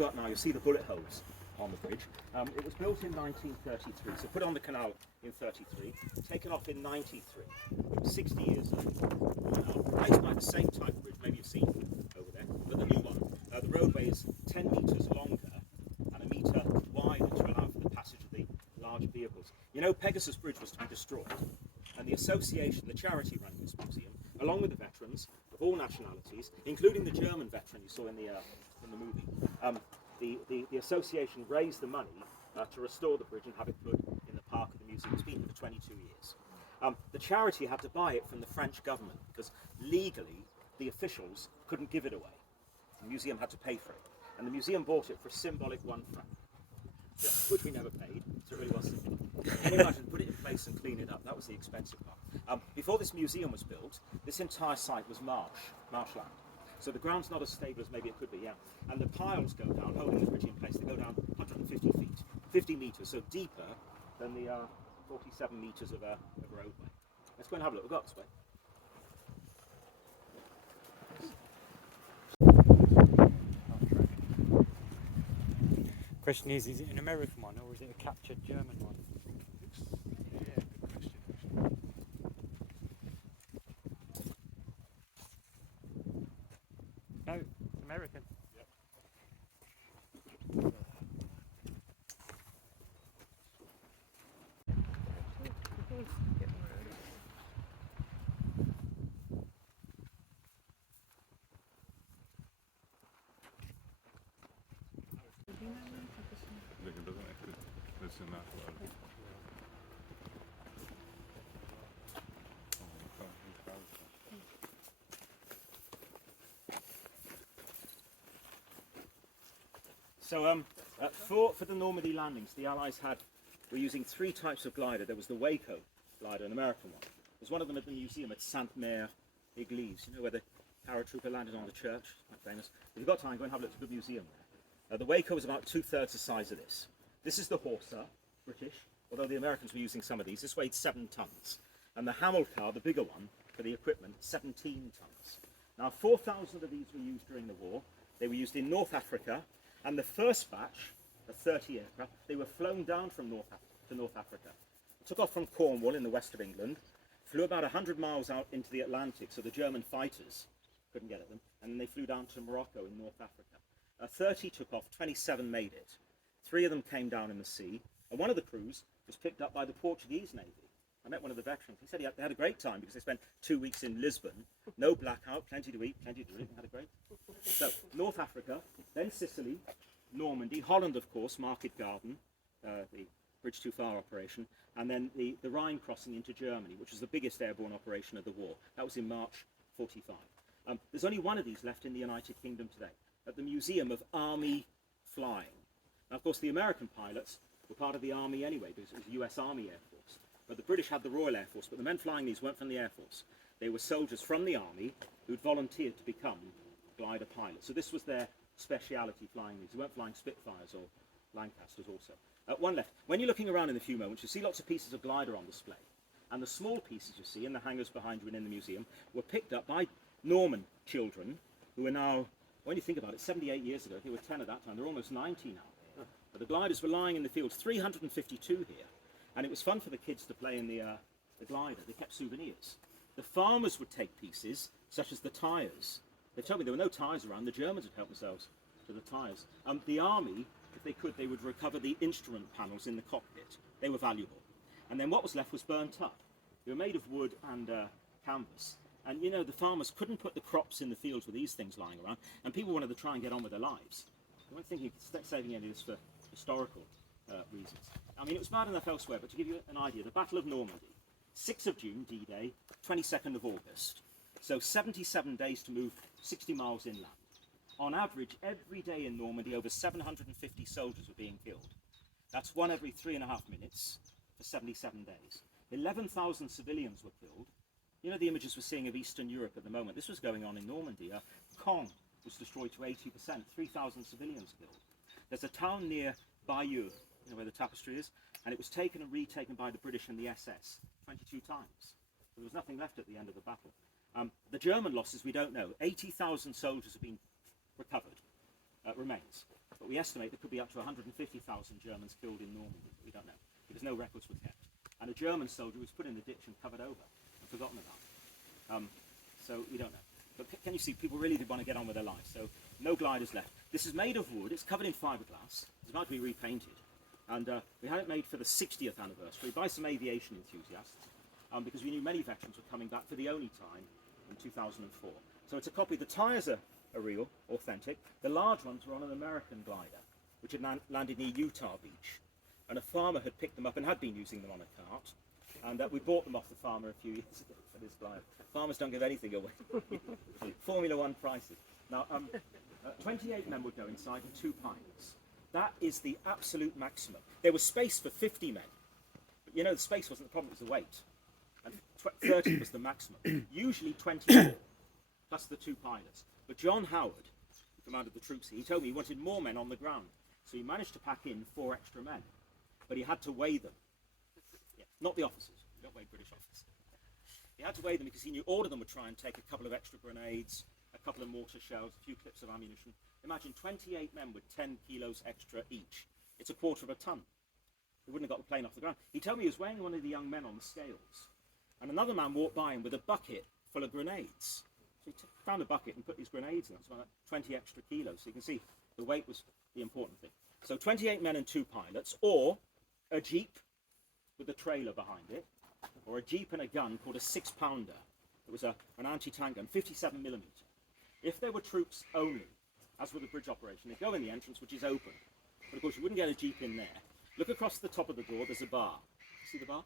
go up now, you'll see the bullet holes on the bridge. It was built in 1933, so put on the canal in 33, taken off in 93. It was 60 years old. Replaced by the same type of bridge, maybe you've seen over there, but the new one. The roadway is 10 metres longer and 1 metre wider to allow for the passage of the larger vehicles. You know, Pegasus Bridge was to be destroyed, and the association, the charity running this museum, along with the veterans of all nationalities, including the German veteran you saw in the movie, the association raised the money to restore the bridge and have it put in the park of the museum. It's been here for 22 years. The charity had to buy it from the French government because legally the officials couldn't give it away. The museum had to pay for it, and the museum bought it for a symbolic £1, which we never paid, so it really was. Can you imagine, put it in place and clean it up? That was the expensive part. Before this museum was built, this entire site was marshland. So the ground's not as stable as maybe it could be, yeah. And the piles go down, holding the bridge in place, they go down 150 feet, 50 metres, so deeper than the 47 metres of roadway. Let's go and have a look. We'll go up this way. Question is it an American one or is it a captured German one? Yeah, good question, actually. No, American. Yep. It doesn't actually listen that well. So for the Normandy landings, the Allies were using 3 types of glider. There was the Waco glider, an American one. There's one of them at the museum at Sainte-Mère-Église, you know, where the paratrooper landed on the church, quite famous. If you've got time, go and have a look. It's a good museum there. The Waco was about 2/3 the size of this. This is the Horsa, British, although the Americans were using some of these. This weighed 7 tons. And the Hamilcar, the bigger one, for the equipment, 17 tons. Now, 4,000 of these were used during the war. They were used in North Africa, and the first batch of 30 aircraft, they were flown down from North Africa. Took off from Cornwall in the west of England, flew about 100 miles out into the Atlantic, so the German fighters couldn't get at them, and then they flew down to Morocco in North Africa. 30 took off, 27 made it. 3 of them came down in the sea, and one of the crews was picked up by the Portuguese Navy. I met one of the veterans. He said they had a great time because they spent 2 weeks in Lisbon, no blackout, plenty to eat, plenty to drink, had a great. So, North Africa, then Sicily, Normandy, Holland, of course, Market Garden, the Bridge Too Far operation, and then the Rhine crossing into Germany, which was the biggest airborne operation of the war. That was in March 45. There's only one of these left in the United Kingdom today, at the Museum of Army Flying. Now, of course, the American pilots were part of the Army anyway, because it was the US Army Air Force. But the British had the Royal Air Force, but the men flying these weren't from the Air Force. They were soldiers from the Army who'd volunteered to become glider pilots. So this was their speciality, flying these. They weren't flying Spitfires or Lancasters also. One left. When you're looking around in a few moments, you see lots of pieces of glider on display. And the small pieces you see in the hangars behind you and in the museum were picked up by Norman children who are now, when you think about it, 78 years ago, they were 10 at that time, they're almost 90 now. But the gliders were lying in the fields, 352 here. And it was fun for the kids to play in the glider. They kept souvenirs. The farmers would take pieces, such as the tyres. They told me there were no tyres around. The Germans had helped themselves to the tyres. The army, if they could, they would recover the instrument panels in the cockpit. They were valuable. And then what was left was burnt up. They were made of wood and canvas. And you know, the farmers couldn't put the crops in the fields with these things lying around, and people wanted to try and get on with their lives. They weren't thinking of saving any of this for historical reasons. I mean, it was bad enough elsewhere, but to give you an idea, the Battle of Normandy, 6th of June, D-Day, 22nd of August. So 77 days to move 60 miles inland. On average, every day in Normandy, over 750 soldiers were being killed. That's 1 every 3.5 minutes for 77 days. 11,000 civilians were killed. You know the images we're seeing of Eastern Europe at the moment. This was going on in Normandy. Caen was destroyed to 80%, 3,000 civilians killed. There's a town near Bayeux, you know where the tapestry is, and it was taken and retaken by the British and the SS 22 times. There was nothing left at the end of the battle. The German losses we don't know. 80,000 soldiers have been recovered. remains. But we estimate there could be up to 150,000 Germans killed in Normandy. We don't know, because no records were kept. And a German soldier was put in the ditch and covered over and forgotten about. So we don't know. But can you see, people really did want to get on with their lives. So no gliders left. This is made of wood. It's covered in fiberglass. It's about to be repainted. And we had it made for the 60th anniversary by some aviation enthusiasts, because we knew many veterans were coming back for the only time in 2004. So it's a copy. The tyres are real, authentic. The large ones were on an American glider, which had landed near Utah Beach. And a farmer had picked them up and had been using them on a cart. And we bought them off the farmer a few years ago for this glider. Farmers don't give anything away. Formula One prices. Now, 28 men would go inside and 2 pilots. That is the absolute maximum. There was space for 50 men. But you know, the space wasn't the problem, it was the weight. And 30 was the maximum. Usually 24, plus the 2 pilots. But John Howard, who commanded the troops here, he told me he wanted more men on the ground. So he managed to pack in 4 extra men. But he had to weigh them. Yeah, not the officers. You don't weigh British officers. He had to weigh them because he knew all of them would try and take a couple of extra grenades, a couple of mortar shells, a few clips of ammunition. Imagine 28 men with 10 kilos extra each. It's a quarter of a ton. He wouldn't have got the plane off the ground. He told me he was weighing one of the young men on the scales. And another man walked by him with a bucket full of grenades. So he found a bucket and put his grenades in. That's about 20 extra kilos. So you can see the weight was the important thing. So 28 men and 2 pilots, or a jeep with a trailer behind it, or a jeep and a gun called a 6-pounder. It was an anti-tank gun, 57mm. If there were troops only, as with the bridge operation, they go in the entrance, which is open. But of course, you wouldn't get a jeep in there. Look across the top of the door, there's a bar. See the bar?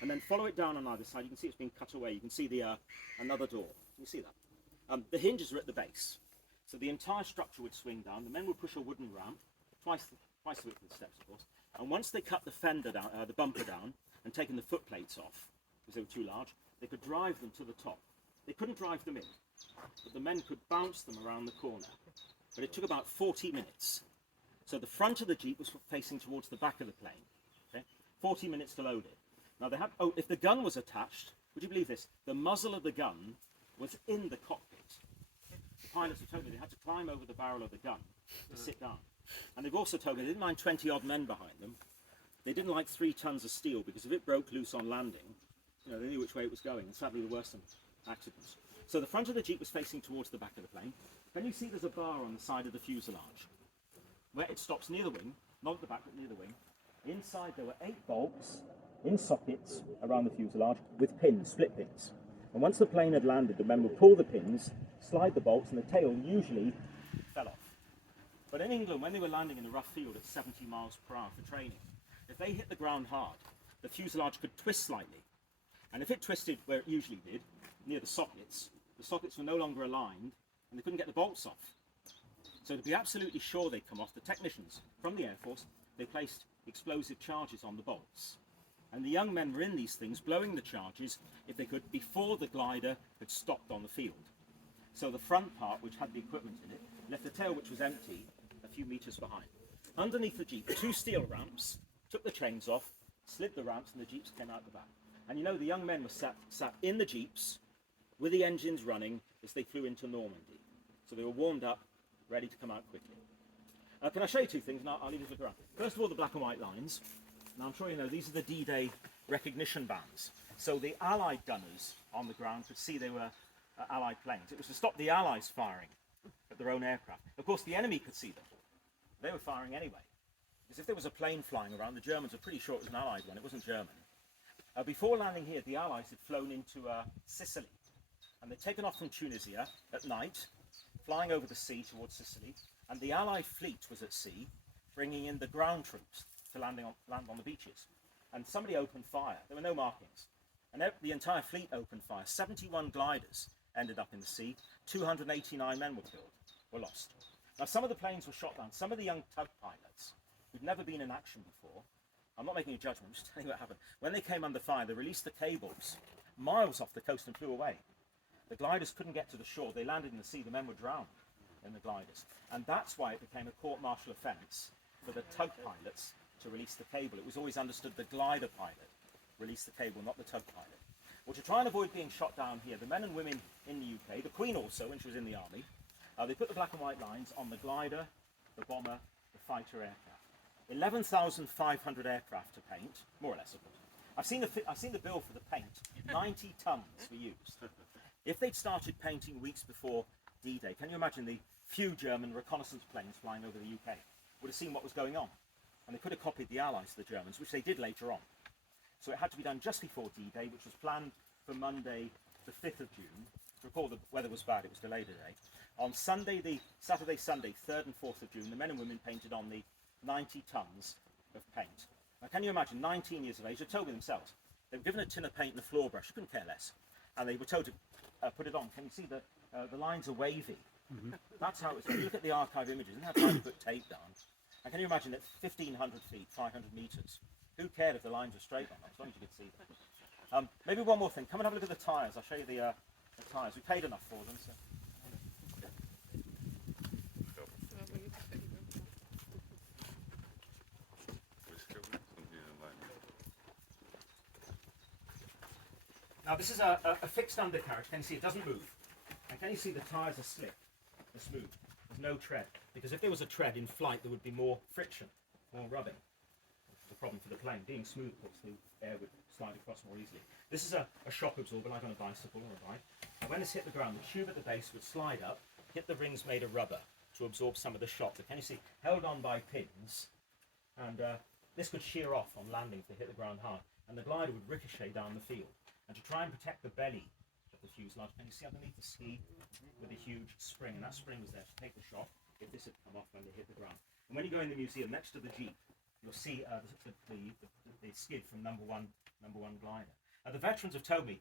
And then follow it down on either side. You can see it's been cut away. You can see the another door. You see that? The hinges are at the base. So the entire structure would swing down. The men would push a wooden ramp, twice the width of the steps, of course. And once they cut the fender down, the bumper down, and taken the foot plates off, because they were too large, they could drive them to the top. They couldn't drive them in, but the men could bounce them around the corner. But it took about 40 minutes. So the front of the Jeep was facing towards the back of the plane. Okay? 40 minutes to load it. Now they had, if the gun was attached, would you believe this? The muzzle of the gun was in the cockpit. The pilots have told me they had to climb over the barrel of the gun to sit down. And they've also told me they didn't mind 20 odd men behind them. They didn't like 3 tons of steel, because if it broke loose on landing, you know, they knew which way it was going, and sadly there were some accidents. So the front of the Jeep was facing towards the back of the plane. Then you see there's a bar on the side of the fuselage, where it stops near the wing, not at the back, but near the wing. Inside there were 8 bolts in sockets around the fuselage with pins, split pins. And once the plane had landed, the men would pull the pins, slide the bolts, and the tail usually fell off. But in England, when they were landing in a rough field at 70 miles per hour for training, if they hit the ground hard, the fuselage could twist slightly. And if it twisted where it usually did, near the sockets were no longer aligned, and they couldn't get the bolts off. So to be absolutely sure they'd come off, the technicians from the Air Force, they placed explosive charges on the bolts. And the young men were in these things, blowing the charges, if they could, before the glider had stopped on the field. So the front part, which had the equipment in it, left the tail, which was empty, a few meters behind. Underneath the Jeep, 2 steel ramps, took the chains off, slid the ramps, and the Jeeps came out the back. And you know, the young men were sat in the Jeeps with the engines running as they flew into Normandy. So they were warmed up, ready to come out quickly. Can I show you 2 things? And I'll leave you to look around. First of all, the black and white lines. Now, I'm sure you know, these are the D-Day recognition bands. So the Allied gunners on the ground could see they were Allied planes. It was to stop the Allies firing at their own aircraft. Of course, the enemy could see them. They were firing anyway. Because if there was a plane flying around, the Germans were pretty sure it was an Allied one. It wasn't German. Before landing here, the Allies had flown into Sicily. And they'd taken off from Tunisia at night, flying over the sea towards Sicily. And the Allied fleet was at sea, bringing in the ground troops to land on the beaches. And somebody opened fire. There were no markings. And the entire fleet opened fire. 71 gliders ended up in the sea. 289 men were killed, were lost. Now, some of the planes were shot down. Some of the young tug pilots, who'd never been in action before, I'm not making a judgment, I'm just telling you what happened. When they came under fire, they released the cables miles off the coast and flew away. The gliders couldn't get to the shore. They landed in the sea. The men were drowned in the gliders. And that's why it became a court-martial offence for the tug pilots to release the cable. It was always understood the glider pilot released the cable, not the tug pilot. Well, to try and avoid being shot down here, the men and women in the UK, the Queen also, when she was in the army, they put the black and white lines on the glider the bomber, the fighter aircraft. 11,500 aircraft to paint, more or less. I've seen the bill for the paint. 90 tons were used. If they'd started painting weeks before D-Day, can you imagine the few German reconnaissance planes flying over the UK would have seen what was going on? And they could have copied the Allies, the Germans, which they did later on. So it had to be done just before D-Day, which was planned for Monday, the 5th of June. Recall the weather was bad, it was delayed a day. On Sunday, Saturday, Sunday, 3rd and 4th of June, the men and women painted on the 90 tons of paint. Now, can you imagine, 19 years of age, they told me themselves, they were given a tin of paint and a floor brush, couldn't care less, and they were told to put it on. Can you see the lines are wavy? That's how it's done. You look at the archive images, and how time to put tape down. And can you imagine at 1,500 feet, 500 metres, who cared if the lines were straight or not, as long as you could see them. Maybe one more thing, come and have a look at the tyres. I'll show you the tyres. We paid enough for them. So. Now this is a fixed undercarriage. Can you see it doesn't move? And can you see the tyres are slick, they're smooth. There's no tread. Because if there was a tread in flight, there would be more friction, more rubbing. Which is a problem for the plane. Being smooth, of course, the air would slide across more easily. This is a shock absorber, like on a bicycle or a bike. And when it's hit the ground, the tube at the base would slide up, hit the rings made of rubber to absorb some of the shock. But can you see, held on by pins, and this could shear off on landing if they hit the ground hard. And the glider would ricochet down the field. And to try and protect the belly of the fuselage, can you see underneath the ski with a huge spring? And that spring was there to take the shock if this had come off when they hit the ground. And when you go in the museum, next to the Jeep, you'll see the skid from number one glider. The veterans have told me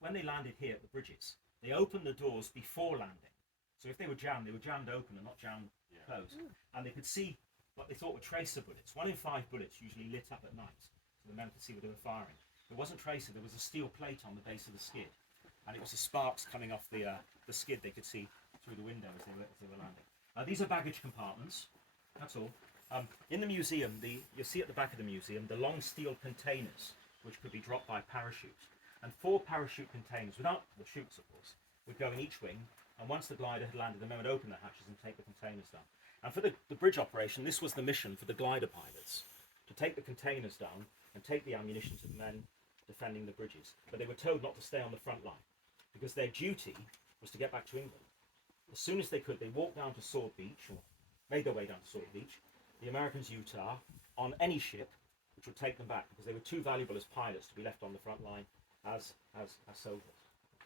when they landed here at the bridges, they opened the doors before landing. So if they were jammed open and not jammed closed. And they could see what they thought were tracer bullets. 1 in 5 bullets usually lit up at night, so the men could see what they were firing. It wasn't tracer, there was a steel plate on the base of the skid. And it was the sparks coming off the skid they could see through the window as they were landing. These are baggage compartments, that's all. In the museum, you'll see at the back of the museum the long steel containers, which could be dropped by parachute. And 4 parachute containers, without the chutes of course, would go in each wing. And once the glider had landed, the men would open the hatches and take the containers down. And for the bridge operation, this was the mission for the glider pilots, to take the containers down and take the ammunition to the men defending the bridges. But they were told not to stay on the front line, because their duty was to get back to England. As soon as they could, they walked down to Sword Beach, or made their way down to Sword Beach, the Americans, Utah, on any ship which would take them back, because they were too valuable as pilots to be left on the front line as soldiers.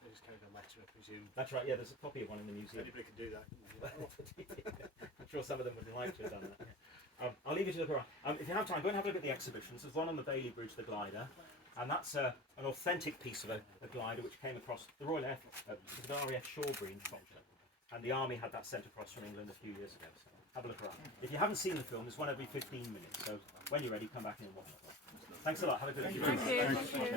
They just carried a letter, I presume. That's right, yeah, there's a copy of one in the museum. Anybody can do that. I'm sure some of them would like to have done that. Yeah. I'll leave you to look around. If you have time, go and have a look at the exhibitions. There's one on the Bailey Bridge, the glider, and that's an authentic piece of a glider which came across the Royal Air Force, the RAF Shawbury in Shropshire, and the Army had that sent across from England a few years ago. So have a look around. If you haven't seen the film, there's one every 15 minutes, so when you're ready, come back in and watch it. Thanks a lot. Have a good evening. Thank you so much.